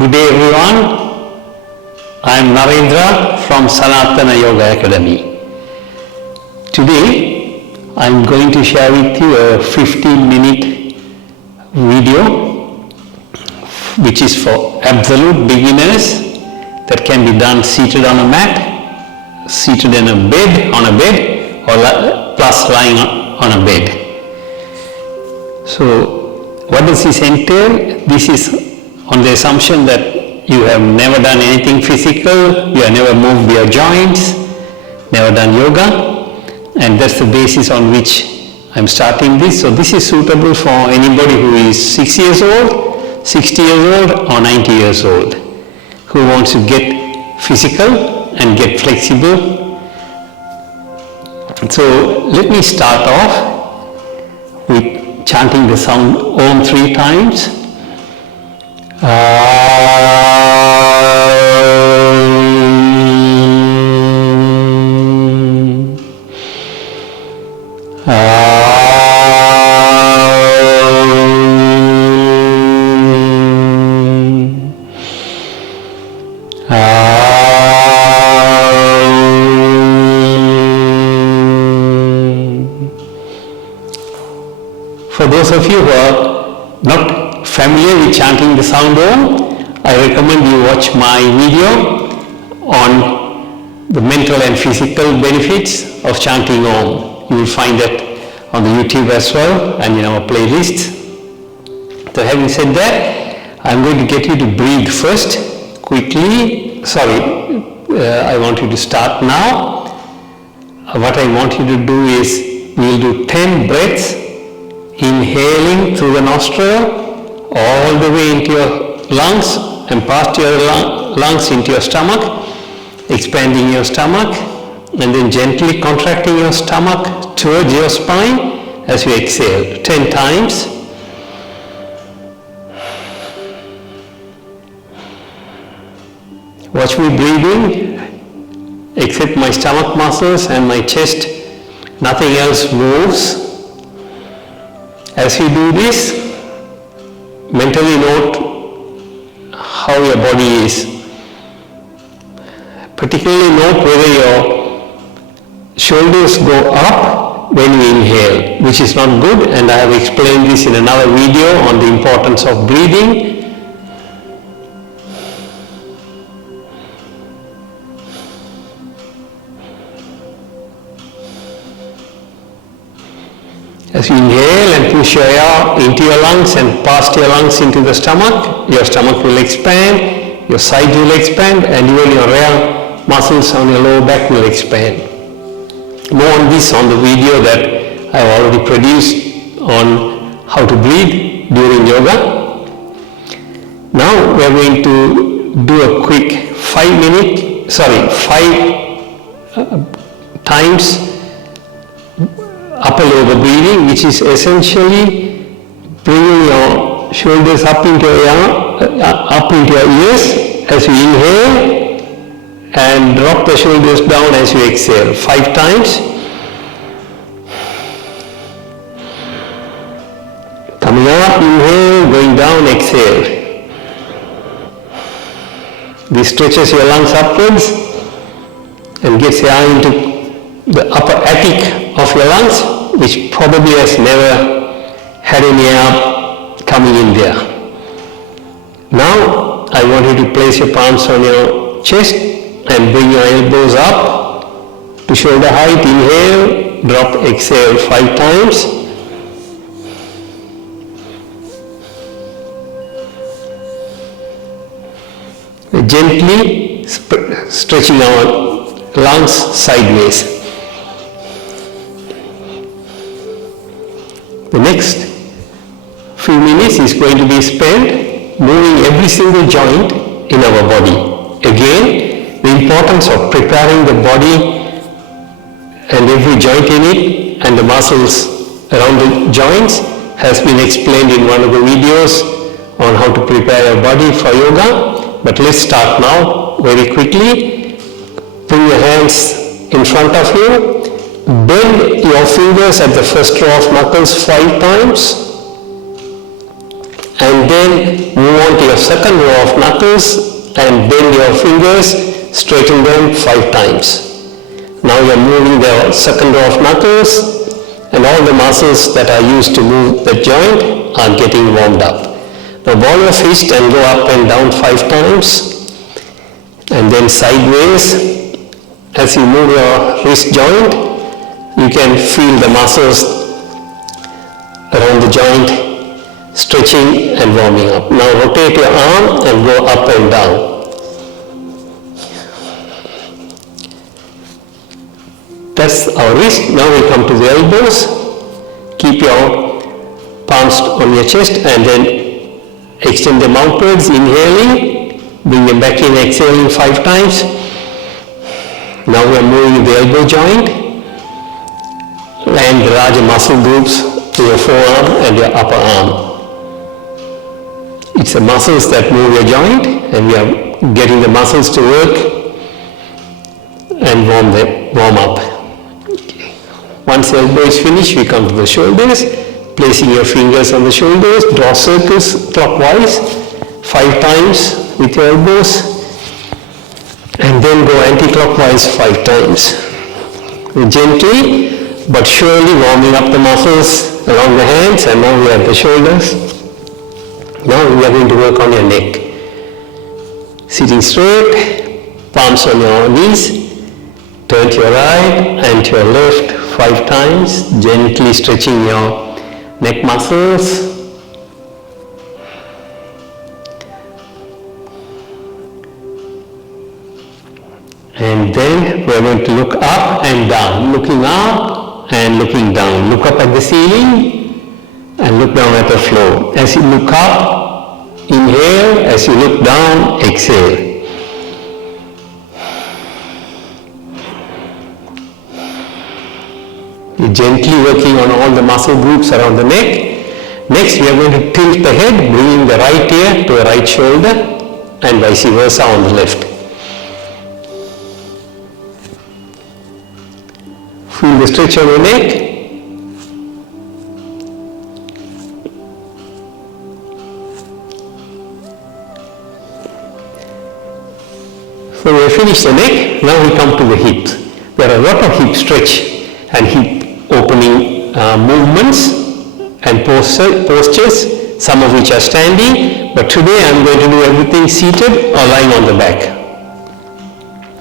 Good day everyone, I am Narendra from Sanatana Yoga Academy. Today I am going to share with you a 15-minute video which is for absolute beginners that can be done seated on a mat, seated in a bed, on a bed, or plus lying on a bed. So what does this entail? This is on the assumption that you have never done anything physical, you have never moved your joints, never done yoga, and that's the basis on which I'm starting this. So this is suitable for anybody who is 6 years old, 60 years old, or 90 years old, who wants to get physical and get flexible. So let me start off with chanting the sound Om 3 times. For those of you who are not familiar with chanting the sound Om, I recommend you watch my video on the mental and physical benefits of chanting Om. You will find that on the YouTube as well and in our playlist. So having said that, I am going to get you to breathe first, quickly. I want you to start now. What I want you to do is, we will do 10 breaths, inhaling through the nostril all the way into your lungs and past your lungs into your stomach, expanding your stomach, and then gently contracting your stomach towards your spine as you exhale 10 times. Watch me breathing, except my stomach muscles and my chest, nothing else moves. As you do this, mentally note how your body is. Particularly note whether your shoulders go up when you inhale, which is not good, and I have explained this in another video on the importance of breathing. As you inhale and push your air into your lungs and past your lungs into the stomach will expand, your sides will expand, and even your rear muscles on your lower back will expand. More on this on the video that I have already produced on how to breathe during yoga. Now we are going to do a quick 5 times upper lower breathing, which is essentially bringing your shoulders up into your ears as you inhale and drop the shoulders down as you exhale 5 times. Coming up, inhale, going down, exhale. This stretches your lungs upwards and gets air into the upper attic of your lungs, which probably has never had any air coming in there. Now I want you to place your palms on your chest and bring your elbows up to shoulder height. Inhale, drop, exhale 5 times. Gently stretching our lungs sideways. The next few minutes is going to be spent moving every single joint in our body. Again, the importance of preparing the body and every joint in it and the muscles around the joints has been explained in one of the videos on how to prepare your body for yoga. But let's start now very quickly. Bring your hands in front of you. Bend your fingers at the first row of knuckles 5 times and then move on to your second row of knuckles and bend your fingers, straighten them 5 times. Now you are moving the second row of knuckles, and all the muscles that are used to move the joint are getting warmed up. Now ball your fist and go up and down 5 times, and then sideways. As you move your wrist joint, you can feel the muscles around the joint stretching and warming up. Now rotate your arm and go up and down. That's our wrist. Now we come to the elbows. Keep your palms on your chest and then extend them outwards, inhaling, bring them back in, exhaling 5 times. Now we are moving the elbow joint and the larger muscle groups to your forearm and your upper arm. It's the muscles that move your joint, and we are getting the muscles to work and warm up. Okay. Once the elbow is finished, we come to the shoulders. Placing your fingers on the shoulders, draw circles clockwise 5 times with your elbows, and then go anti-clockwise 5 times. Gently but surely warming up the muscles along the hands, and now we are at the shoulders. Now we are going to work on your neck. Sitting straight, palms on your knees, turn to your right and to your left 5 times, gently stretching your neck muscles. And then we are going to look up and down, looking up and looking down. Look up at the ceiling and look down at the floor. As you look up, inhale. As you look down, exhale. You're gently working on all the muscle groups around the neck. Next, we are going to tilt the head, bringing the right ear to the right shoulder and vice versa on the left. Feel the stretch on your neck. So we have finished the neck. Now we come to the hips. There are a lot of hip stretch and hip opening movements and postures, some of which are standing, but today I am going to do everything seated or lying on the back.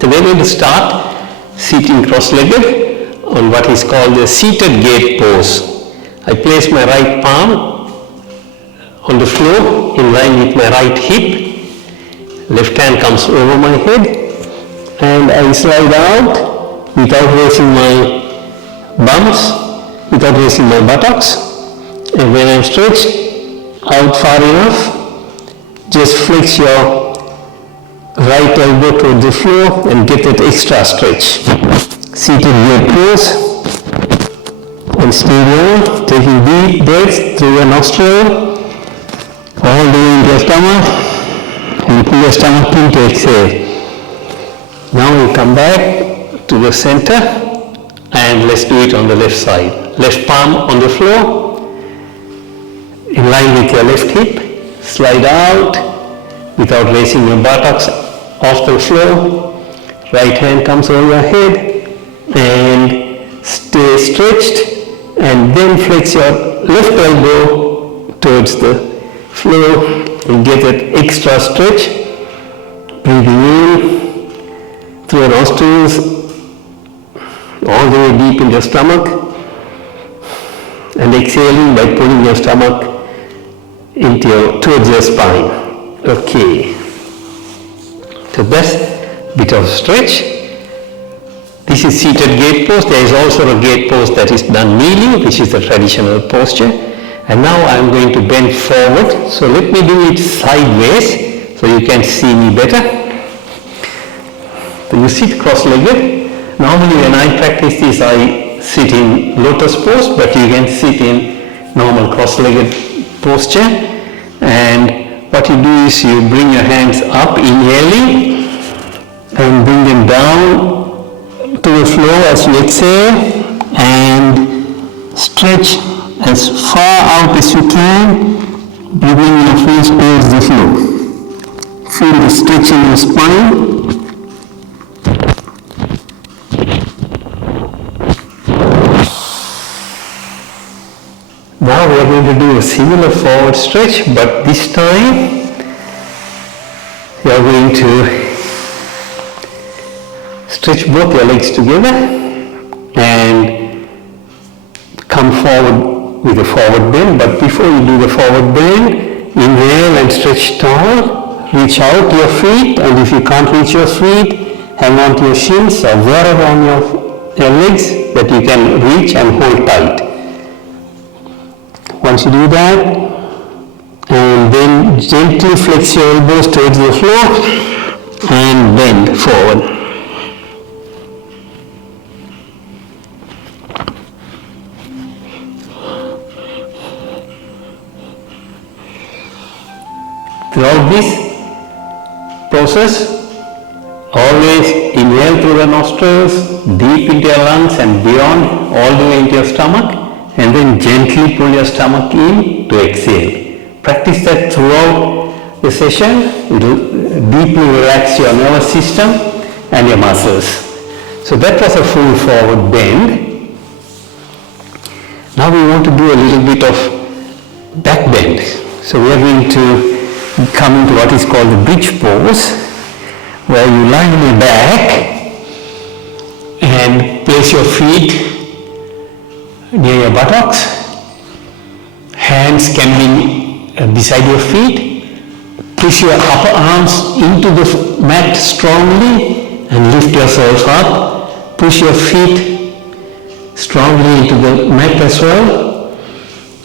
So we are going to start sitting cross-legged on what is called the seated gate pose. I place my right palm on the floor in line with my right hip. Left hand comes over my head and I slide out without raising my bums, without raising my buttocks. And when I'm stretched out far enough, just flex your right elbow toward the floor and get that extra stretch. Seated gate pose, and stay there, taking deep breaths through your nostril, all the way into your stomach, and pull your stomach in to exhale. Now we come back to the center, and let's do it on the left side. Left palm on the floor, in line with your left hip, slide out without raising your buttocks off the floor. Right hand comes over your head, and stay stretched, and then flex your left elbow towards the floor and get that extra stretch. Breathing in through your nostrils all the way deep in your stomach, and exhaling by pulling your stomach towards your spine. Okay, so that's a bit of stretch. This is seated gate pose. There is also a gate pose that is done kneeling, which is the traditional posture. And now I am going to bend forward. So let me do it sideways so you can see me better. So you sit cross-legged. Normally when I practice this, I sit in lotus pose, but you can sit in normal cross-legged posture. And what you do is you bring your hands up, inhaling, and bring them down to the floor as you exhale, and stretch as far out as you can bringing your face towards the floor. Feel the stretch in your spine. Now we are going to do a similar forward stretch, but this time you are going to stretch both your legs together and come forward with a forward bend. But before you do the forward bend, inhale and stretch tall. Reach out your feet, and if you can't reach your feet, hang on to your shins or wherever on your legs that you can reach and hold tight. Once you do that, and then gently flex your elbows towards the floor and bend forward. Throughout this process, always inhale through the nostrils, deep into your lungs and beyond, all the way into your stomach, and then gently pull your stomach in to exhale. Practice that throughout the session. It will deeply relax your nervous system and your muscles. So that was a full forward bend. Now we want to do a little bit of back bend. So we are going to come into what is called the bridge pose, where you lie on your back and place your feet near your buttocks. Hands can be beside your feet. Push your upper arms into the mat strongly and lift yourself up. Push your feet strongly into the mat as well.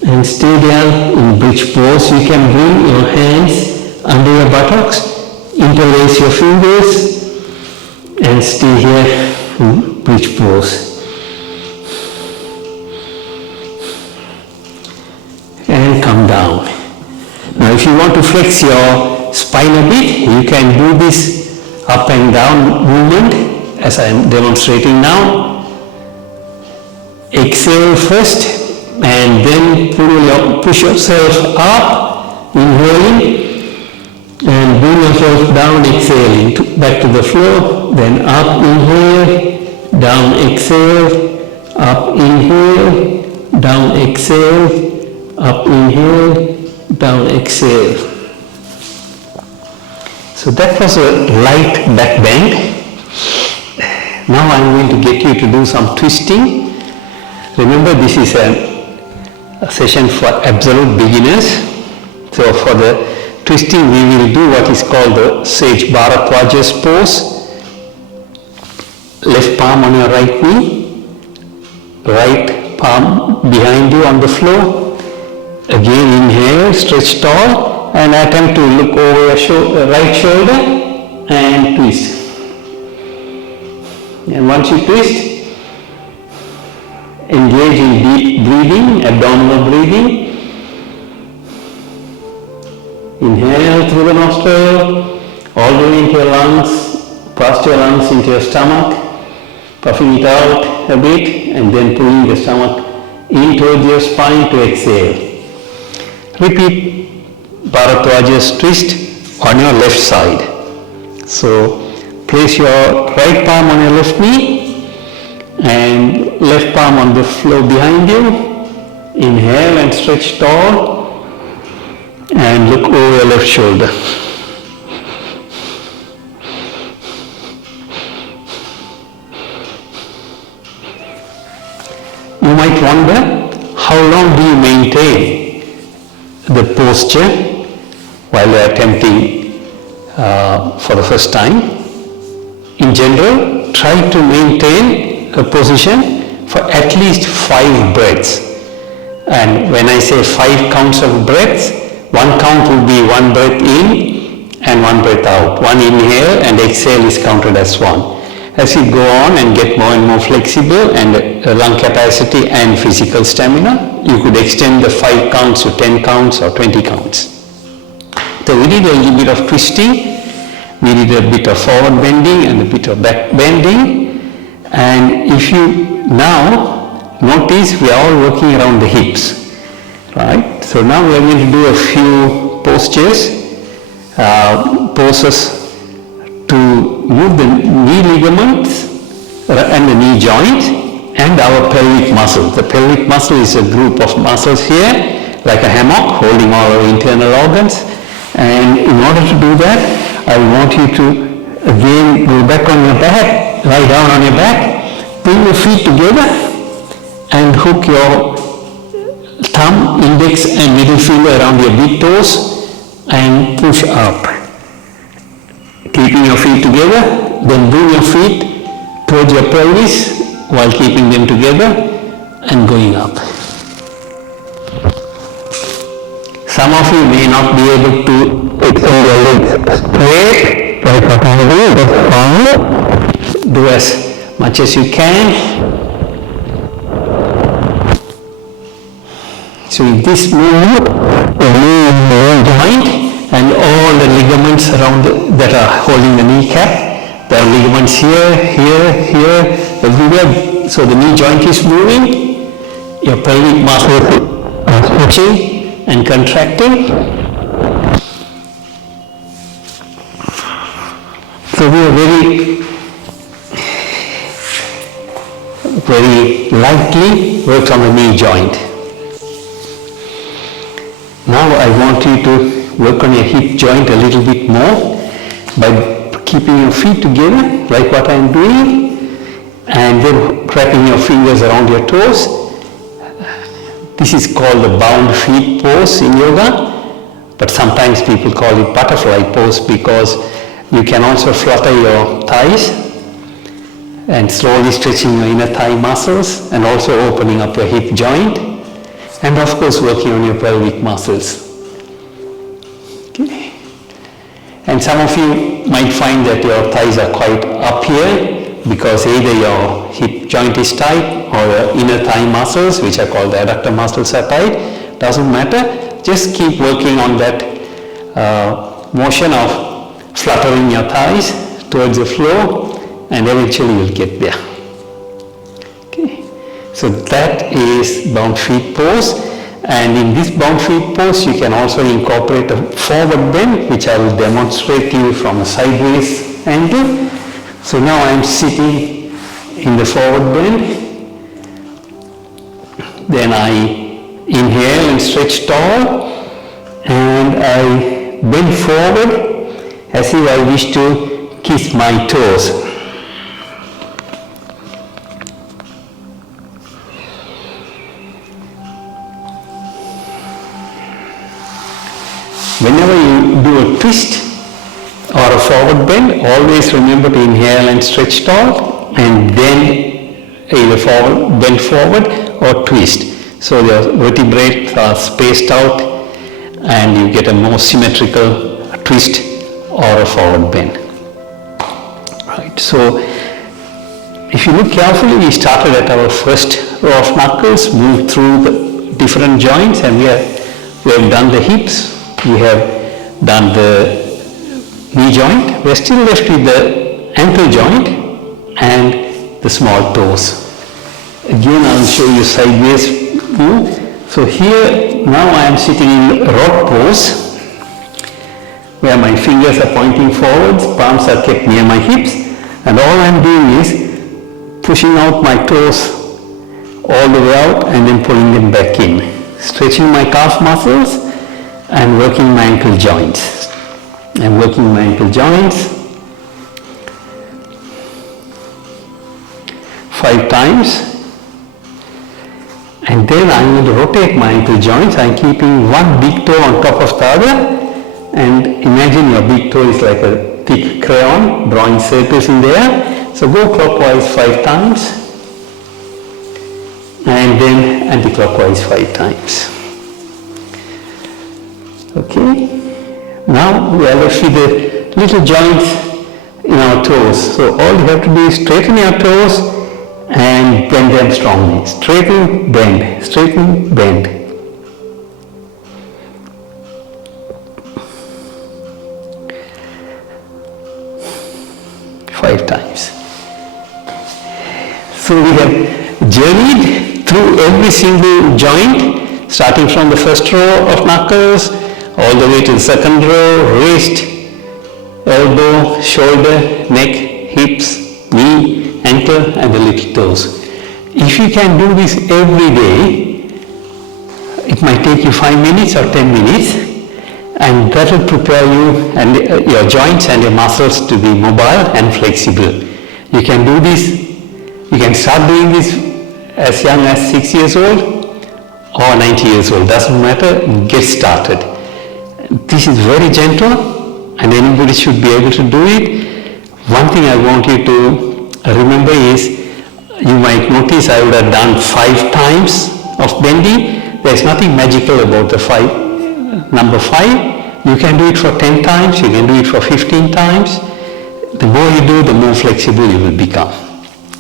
And stay there in bridge pose. You can bring your hands under your buttocks, interlace your fingers, and stay here in bridge pose. And come down. Now if you want to flex your spine a bit, you can do this up and down movement as I am demonstrating now. Exhale first, and then push yourself up, inhaling, and bring yourself down, exhaling, back to the floor, then up, inhale, down, exhale, up, inhale, down, exhale, up, inhale, down, exhale. So that was a light back bend. Now I'm going to get you to do some twisting. Remember, this is a session for absolute beginners. So for the twisting, we will do what is called the sage bharakwa pose. Left palm on your right knee, right palm behind you on the floor. Again inhale, stretch tall, and attempt to look over your right shoulder and twist. And once you twist, engage in deep breathing, abdominal breathing. Inhale through the nostril, all the way into your lungs, past your lungs into your stomach, puffing it out a bit, and then pulling the stomach in towards your spine to exhale. Repeat Bharadwaja's twist on your left side. So place your right palm on your left knee and left palm on the floor behind you. Inhale and stretch tall and look over your left shoulder. You might wonder, how long do you maintain the posture while you are attempting for the first time? In general, try to maintain a position for at least 5 breaths. And when I say 5 counts of breaths, 1 count will be 1 breath in and 1 breath out. 1 inhale and exhale is counted as 1. As you go on and get more and more flexible and lung capacity and physical stamina, you could extend the 5 counts to 10 counts or 20 counts. So we did a little bit of twisting, we did a bit of forward bending and a bit of back bending. And if you now notice, we are all working around the hips. Right? So now we are going to do a few poses to move the knee ligaments and the knee joint and our pelvic muscle. The pelvic muscle is a group of muscles here, like a hammock holding all our internal organs. And in order to do that, I want you to again go back on your back, lie down on your back, bring your feet together and hook your thumb, index and middle finger around your big toes and push up. Keeping your feet together, then bring your feet towards your pelvis while keeping them together and going up. Some of you may not be able to extend your legs straight, like what I do, that's fine. Do as much as you can. So in this movement, the knee is the joint and all the ligaments around that are holding the kneecap. There are ligaments here, everywhere. So the knee joint is moving, your pelvic muscles are stretching and contracting. So we are very lightly work on the knee joint. Now I want you to work on your hip joint a little bit more by keeping your feet together like what I am doing and then wrapping your fingers around your toes. This is called the bound feet pose in yoga, but sometimes people call it butterfly pose because you can also flutter your thighs and slowly stretching your inner thigh muscles and also opening up your hip joint and of course working on your pelvic muscles. Okay. And some of you might find that your thighs are quite up here because either your hip joint is tight or your inner thigh muscles, which are called the adductor muscles, are tight. Doesn't matter. Just keep working on that motion of fluttering your thighs towards the floor and eventually you'll get there. Okay. So that is bound feet pose, and in this bound feet pose you can also incorporate a forward bend, which I will demonstrate to you from a sideways angle. So now I am sitting in the forward bend, then I inhale and stretch tall and I bend forward as if I wish to kiss my toes. Whenever you do a twist or a forward bend, always remember to inhale and stretch tall and then either bend forward or twist. So the vertebrae are spaced out and you get a more symmetrical twist or a forward bend. Right. So if you look carefully, we started at our first row of knuckles, moved through the different joints, and we have done the hips, we have done the knee joint. We are still left with the ankle joint and the small toes. Again, I will show you sideways view. So here, now I am sitting in rod pose, where my fingers are pointing forwards, palms are kept near my hips, and all I am doing is pushing out my toes all the way out and then pulling them back in, stretching my calf muscles and working my ankle joints. I'm working my ankle joints 5 times, and then I'm going to rotate my ankle joints. I'm keeping one big toe on top of the other, and imagine your big toe is like a thick crayon drawing circles in the air. So go clockwise 5 times and then anti-clockwise 5 times. Okay, now we are left with the little joints in our toes. So all you have to do is straighten your toes and bend them strongly. Straighten, bend, straighten, bend. Five times. So we have journeyed through every single joint starting from the first row of knuckles, all the way to the second row, wrist, elbow, shoulder, neck, hips, knee, ankle and the little toes. If you can do this every day, it might take you 5 minutes or 10 minutes, and that will prepare you and your joints and your muscles to be mobile and flexible. You can do this, you can start doing this as young as 6 years old or 90 years old, doesn't matter, get started. This is very gentle and anybody should be able to do it. One thing I want you to remember is, you might notice I would have done 5 times of bending. There is nothing magical about the number 5. You can do it for 10 times, you can do it for 15 times. The more you do, the more flexible you will become.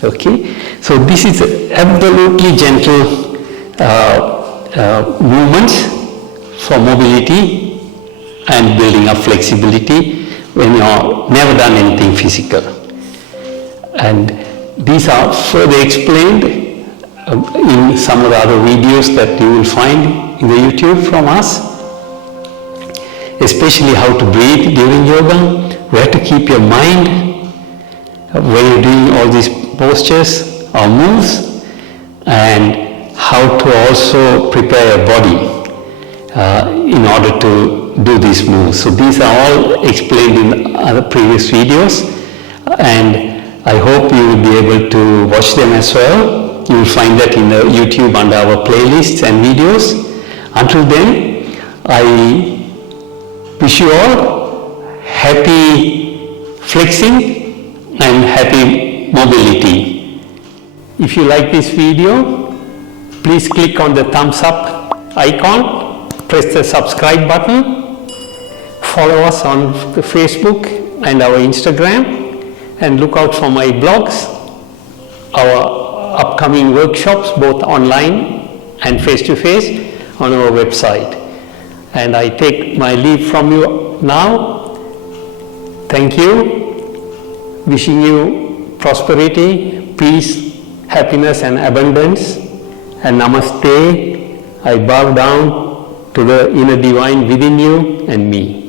Okay? So this is absolutely gentle movements for mobility and building up flexibility when you have never done anything physical. And these are further explained in some of the other videos that you will find in the YouTube from us, especially how to breathe during yoga, where to keep your mind when you're doing all these postures or moves, and how to also prepare your body in order to do these moves. So these are all explained in other previous videos, and I hope you will be able to watch them as well. You will find that in the YouTube under our playlists and videos. Until then, I wish you all happy flexing and happy mobility. If you like this video, please click on the thumbs up icon, press the subscribe button, follow us on the Facebook and our Instagram, and look out for my blogs, our upcoming workshops, both online and face-to-face on our website. And I take my leave from you now. Thank you. Wishing you prosperity, peace, happiness and abundance. And namaste. I bow down to the inner divine within you and me.